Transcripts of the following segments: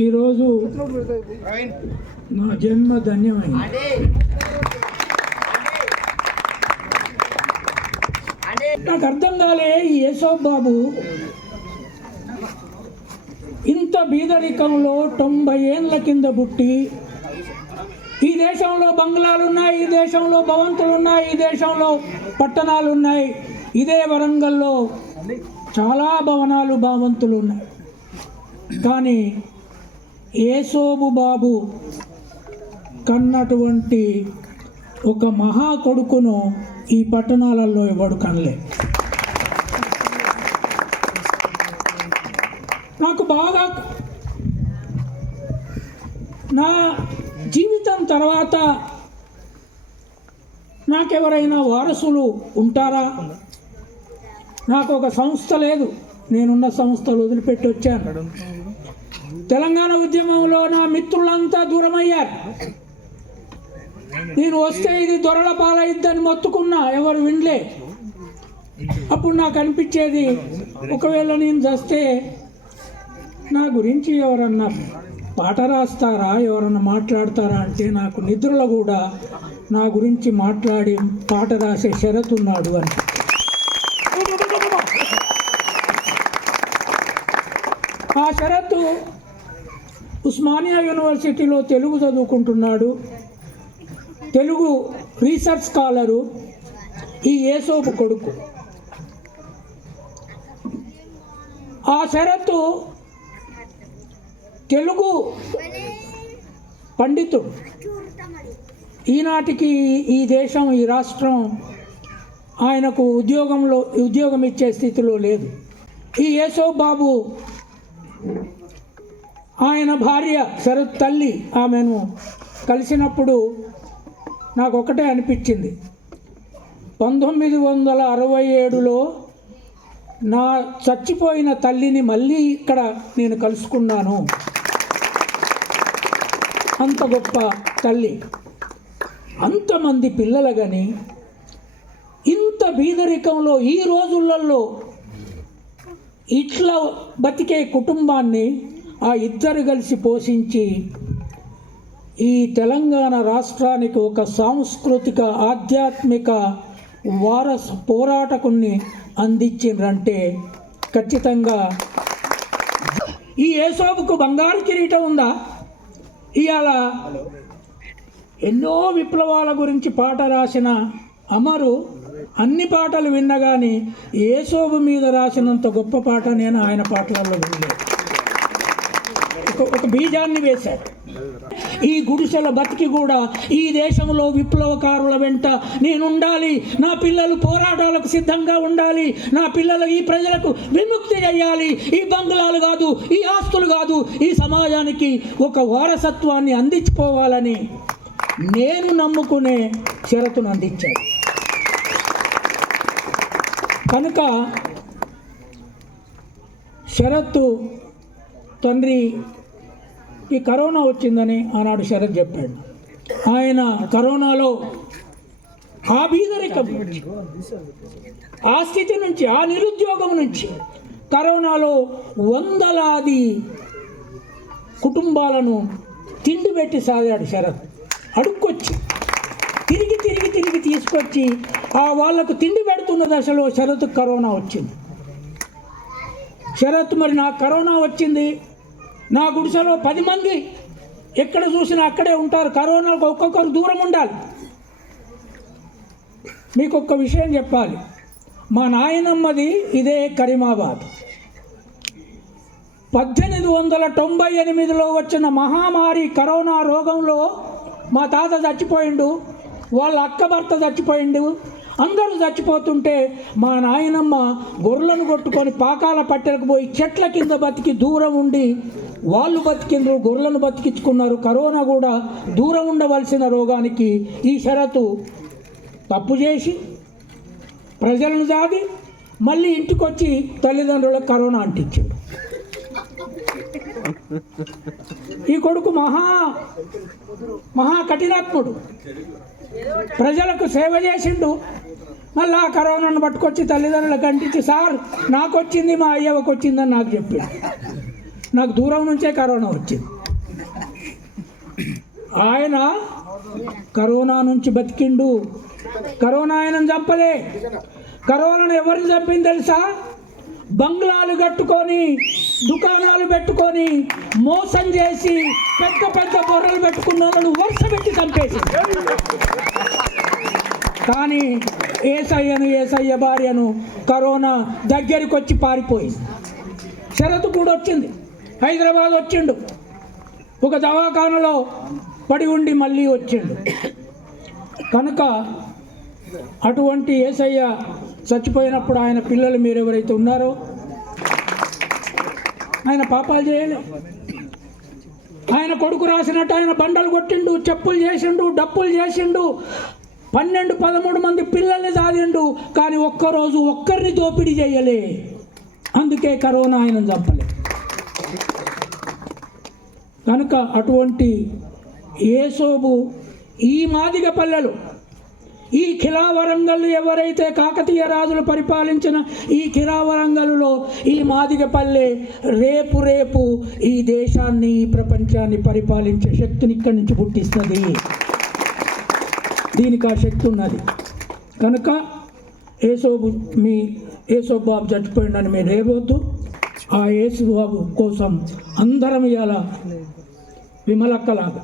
ఈరోజు నా జన్మ ధన్యమైంది. నాకు అర్థం కాలే ఈ యేసోబ్ బాబు ఇంత బీదరికంలో తొంభై ఏండ్ల కింద పుట్టి ఈ దేశంలో బంగ్లాలు ఉన్నాయి ఈ దేశంలో భవంతులు ఉన్నాయి ఈ దేశంలో పట్టణాలు ఉన్నాయి. ఇదే వరంగల్లో చాలా భవనాలు భవంతులు ఉన్నాయి. కానీ ఏసోబు బాబు కన్నటువంటి ఒక మహా కొడుకును ఈ పట్టణాలలో ఎవడు కనలే. నాకు బాగా నా జీవితం తర్వాత నాకెవరైనా వారసులు ఉంటారా? నాకు ఒక సంస్థ లేదు. నేనున్న సంస్థలు వదిలిపెట్టి వచ్చాను తెలంగాణ ఉద్యమంలో నా మిత్రులంతా దూరమయ్యారు. నేను వస్తే ఇది దొరల పాలయిద్దని మొత్తుకున్నా ఎవరు వినలే. అప్పుడు నాకు అనిపించేది ఒకవేళ నేను చస్తే నా గురించి ఎవరన్నా పాట రాస్తారా ఎవరన్నా మాట్లాడతారా అంటే నాకు నిద్రలో కూడా నా గురించి మాట్లాడి పాట రాసే షరత్ ఉన్నాడు అని. ఆ షరతు ఉస్మానియా యూనివర్సిటీలో తెలుగు చదువుకుంటున్నాడు. తెలుగు రీసెర్చ్ స్కాలరు ఈ ఏసోపు కొడుకు. ఆ షరతు తెలుగు పండితుడు. ఈనాటికి ఈ దేశం ఈ రాష్ట్రం ఆయనకు ఉద్యోగంలో ఉద్యోగం ఇచ్చే స్థితిలో లేదు. ఈ యేసో బాబు ఆయన భార్య శరత్ తల్లి ఆమెను కలిసినప్పుడు నాకు ఒకటే అనిపించింది. పంతొమ్మిది వందల అరవై ఏడులో నా చచ్చిపోయిన తల్లిని మళ్ళీ ఇక్కడ నేను కలుసుకున్నాను. అంత గొప్ప తల్లి. అంతమంది పిల్లలు కానీ ఇంత బీదరికంలో ఈ రోజులలో ఇట్లా బతికే కుటుంబాన్ని ఆ ఇద్దరు కలిసి పోషించి ఈ తెలంగాణ రాష్ట్రానికి ఒక సాంస్కృతిక ఆధ్యాత్మిక వారస పోరాటకుని అందించిండ్రంటే ఖచ్చితంగా. ఈ ఏసోబుకు బంగారు కిరీటం ఉందా? ఇవాళ ఎన్నో విప్లవాల గురించి పాట రాసిన అమరు అన్ని పాటలు విన్నగాని ఏసోబు మీద రాసినంత గొప్ప పాట నేను ఆయన పాటలలో వినలేదు. ఒక ఒక బీజాన్ని వేశారు ఈ గుడిసెల బతికి కూడా ఈ దేశంలో విప్లవకారుల వెంట నేను ఉండాలి నా పిల్లలు పోరాటాలకు సిద్ధంగా ఉండాలి. నా పిల్లలు ఈ ప్రజలకు విముక్తి చేయాలి. ఈ బంగ్లాలు కాదు ఈ ఆస్తులు కాదు ఈ సమాజానికి ఒక వారసత్వాన్ని అందించుకోవాలని నేను నమ్ముకునే షరతును అందించాడు కనుక షరత్తు తండ్రి ఈ కరోనా వచ్చిందని ఆనాడు శరత్ చెప్పాడు. ఆయన కరోనాలో ఆ బీదరికం నుంచి, ఆ స్థితి నుంచి ఆ నిరుద్యోగం నుంచి కరోనాలో వందలాది కుటుంబాలను తిండి పెట్టి సాగాడు శరత్. అడుక్కొచ్చి తిరిగి తిరిగి తిరిగి తీసుకొచ్చి ఆ వాళ్ళకు తిండి పెడుతున్న దశలో శరత్ కరోనా వచ్చింది. శరత్ మరి నాకు కరోనా వచ్చింది నా గుడిసెలో పది మంది ఎక్కడ చూసినా అక్కడే ఉంటారు. కరోనాకు ఒక్కొక్కరు దూరం ఉండాలి. మీకు ఒక్క విషయం చెప్పాలి. మా నాయనమ్మది ఇదే కరీమాబాద్. పద్దెనిమిది వందల తొంభై ఎనిమిదిలో వచ్చిన మహామారి కరోనా రోగంలో మా తాత చచ్చిపోయిండు వాళ్ళ అక్క భర్త చచ్చిపోయిండు అందరూ చచ్చిపోతుంటే మా నాయనమ్మ గొర్రెలను కొట్టుకొని పాకాల పట్టెలకు పోయి చెట్ల కింద బతికి దూరం ఉండి వాళ్ళు బతికిండ్రు గొర్రెలను బతికించుకున్నారు. కరోనా కూడా దూరం ఉండవలసిన రోగానికి ఈ షరతు తప్పు చేసి ప్రజలను దాగి మళ్ళీ ఇంటికొచ్చి తల్లిదండ్రులకు కరోనా అంటించాడు. ఈ కొడుకు మహా మహా కఠినాత్ముడు. ప్రజలకు సేవ చేసిండు. మళ్ళీ ఆ కరోనాను పట్టుకొచ్చి తల్లిదండ్రులకు అంటించి సార్ నాకు వచ్చింది మా అయ్యవకు వచ్చిందని నాకు చెప్పాడు. నాకు దూరం నుంచే కరోనా వచ్చింది. ఆయన కరోనా నుంచి బతికిండు. కరోనా ఆయనను చంపలే. కరోనాను ఎవరిని చంపింది తెలుసా? బంగ్లాలు కట్టుకొని దుకాణాలు పెట్టుకొని మోసం చేసి పెద్ద పెద్ద బొర్రలు పెట్టుకున్న వాళ్ళు వరుస పెట్టి చంపేసి కానీ ఏసయ్యను ఏసయ్య భార్యను కరోనా దగ్గరికి వచ్చి పారిపోయింది. షరతు కూడా వచ్చింది. హైదరాబాద్ వచ్చిండు. ఒక దవాఖానలో పడి ఉండి మళ్ళీ వచ్చిండు. కనుక అటువంటి ఏసయ్య చచ్చిపోయినప్పుడు ఆయన పిల్లలు మీరు ఎవరైతే ఉన్నారో ఆయన పాపాలు చేయలే. ఆయన కొడుకు రాసినట్టు ఆయన బండలు కొట్టిండు చెప్పులు చేసిండు డప్పులు చేసిండు పన్నెండు పదమూడు మంది పిల్లల్ని సాధిండు కానీ ఒక్కరోజు ఒక్కరిని దోపిడీ చేయలే. అందుకే కరోనా ఆయన చంపలే. కనుక అటువంటి ఏసోబు ఈ మాదిగ పల్లెలు ఈ కిలావరంగల్ ఎవరైతే కాకతీయ రాజులు పరిపాలించిన ఈ కిలావరంగల్లో ఈ మాదిగపల్లె రేపు రేపు ఈ దేశాన్ని ఈ ప్రపంచాన్ని పరిపాలించే శక్తిని ఇక్కడి నుంచి పుట్టిస్తుంది. దీనికి ఆ శక్తి ఉన్నది. కనుక ఏసోబు మీ ఏసోబాబు బాబు చచ్చిపోయిందని మీరు ఏవద్దు ఆ ఏసుబాబు బాబు కోసం అందరం ఇవాళ విమలక్కలాగా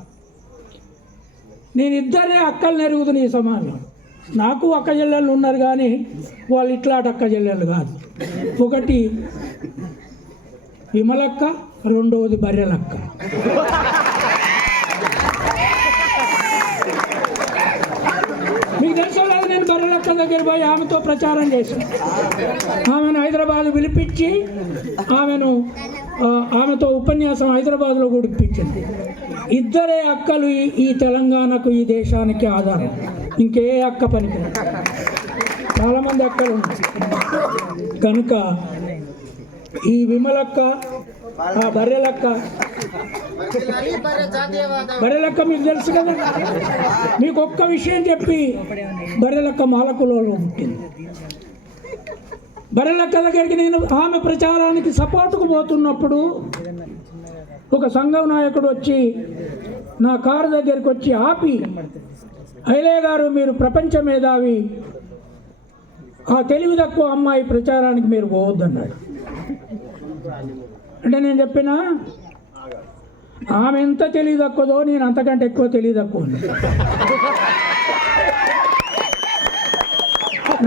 నేను ఇద్దరే అక్కలు నెరుగుతున్న ఈ సమాజంలో. నాకు అక్క చెల్లెళ్ళు ఉన్నారు కానీ వాళ్ళు ఇట్లాంటి అక్క చెల్లెళ్ళు కాదు. ఒకటి విమలక్క రెండవది బర్రెలక్క. మీకు తెలుసో లేదు నేను బర్రెలక్క దగ్గర పోయి ఆమెతో ప్రచారం చేశాను. ఆమెను హైదరాబాద్ పిలిపించి ఆమెను ఆమెతో ఉపన్యాసం హైదరాబాద్లో కూడా ఇప్పించింది ఇద్దరే అక్కలు ఈ- ఈ తెలంగాణకు ఈ దేశానికి ఆధారం. ఇంకే అక్క పనికి. చాలామంది అక్కలు కనుక ఈ విమలక్క ఆ బర్రెలక్క బర్రెలక్క మీకు తెలుసు కదా? మీకు ఒక్క విషయం చెప్పి బర్రెలక్క మాలకులలో పుట్టింది. బర్రెలక్క దగ్గరికి నేను ఆమె ప్రచారానికి సపోర్టుకు పోతున్నప్పుడు ఒక సంఘం నాయకుడు వచ్చి నా కారు దగ్గరికి వచ్చి ఆపి ఐలే గారు మీరు ప్రపంచ మేధావి. ఆ తెలివి తక్కువ అమ్మాయి ప్రచారానికి మీరు పోవద్దన్నాడు. అంటే నేను చెప్పిన ఆమె ఎంత తెలివి తక్కువదో నేను అంతకంటే ఎక్కువ తెలివి తక్కువ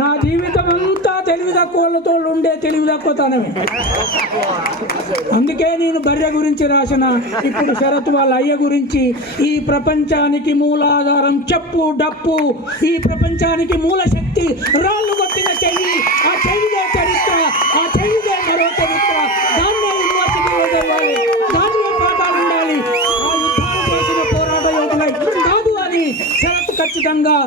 నా జీవితం అంతా తెలివి తక్కువలతో ఉండే తెలివి తక్కువతనమే అందుకే నేను బర్రె గురించి రాసిన ఇప్పుడు శరత్ వాళ్ళ అయ్య గురించి ఈ ప్రపంచానికి మూలాధారం చెప్పు డప్పు ఈ ప్రపంచానికి మూల శక్తి రాళ్ళు కొట్టిన చెయ్యి ఆ చెయ్యిదే చరిత్ర ఆ చెయ్యిదే మరో చరిత్ర. దాన్నే యూనివర్సిటీలో చదవాలి దానిలో పాఠాలు ఉండాలి. ఆ యుద్ధాలు చేసిన పోరాట యోధులై కాదు అని శరత్ ఖచ్చితంగా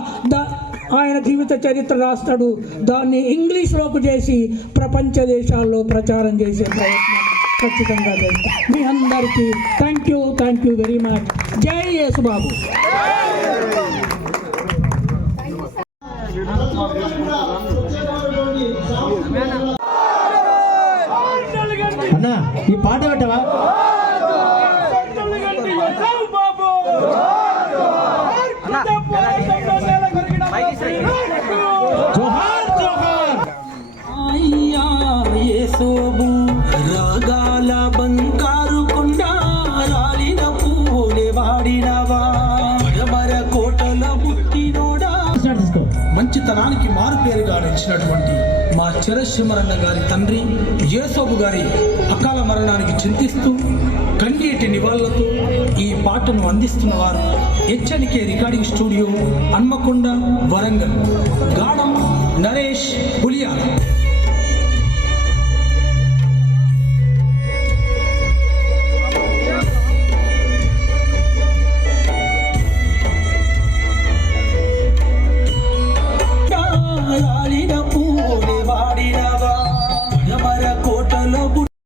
ఆయన జీవిత చరిత్ర రాస్తాడు. దాన్ని ఇంగ్లీష్లోకి చేసి ప్రపంచ దేశాల్లో ప్రచారం చేసే ప్రయత్నం ఖచ్చితంగా చేస్తాం. మీ అందరికీ thank you thank you very much జై యేసుబాబు. అన్న ఈ పాట పెట్టవా? జోహార్ జోహార్. అయ్యా యేసోబు రాగాల బంగారు కొండ రాలిన పూలే వాడినవా? పడమర కోటల పుట్టినోడా మంచితనానికి మారు పేరుగా నిలిచినటువంటి మా చిరశిమరన్న గారి తండ్రి యేసోబు గారి అకాల మరణానికి చింతిస్తూ కన్నీటి నివాళులతో ఈ పాటను అందిస్తున్న HNK recording studio Hanamkonda Warangal. Gadam Naresh Puliyala.